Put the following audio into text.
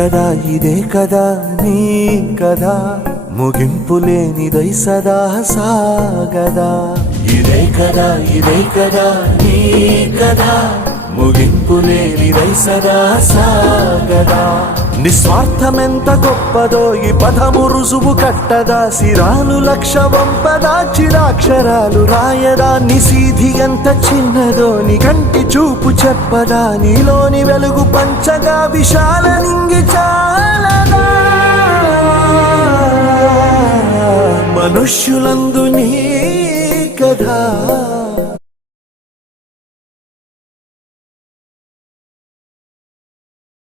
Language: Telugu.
కదా ఇదే కదా నీ కదా ముగింపు లేనిదై సదా సాగదా ఇదే కదా నీ కదా ముగింపు లేనిదై సదా సాగదా నిస్వార్థమెంత గొప్పదో ఈ పదము రుజువు కట్టదా సిరాలు లక్ష వంపదా చిరాక్షరాలు రాయదా నిశీధి ఎంత చిన్నదో నీ కంటి చూపు చెప్పదా నీలోని వెలుగు పంచగా విశాల నింగి చాలదా మనుష్యులందు నీ కథ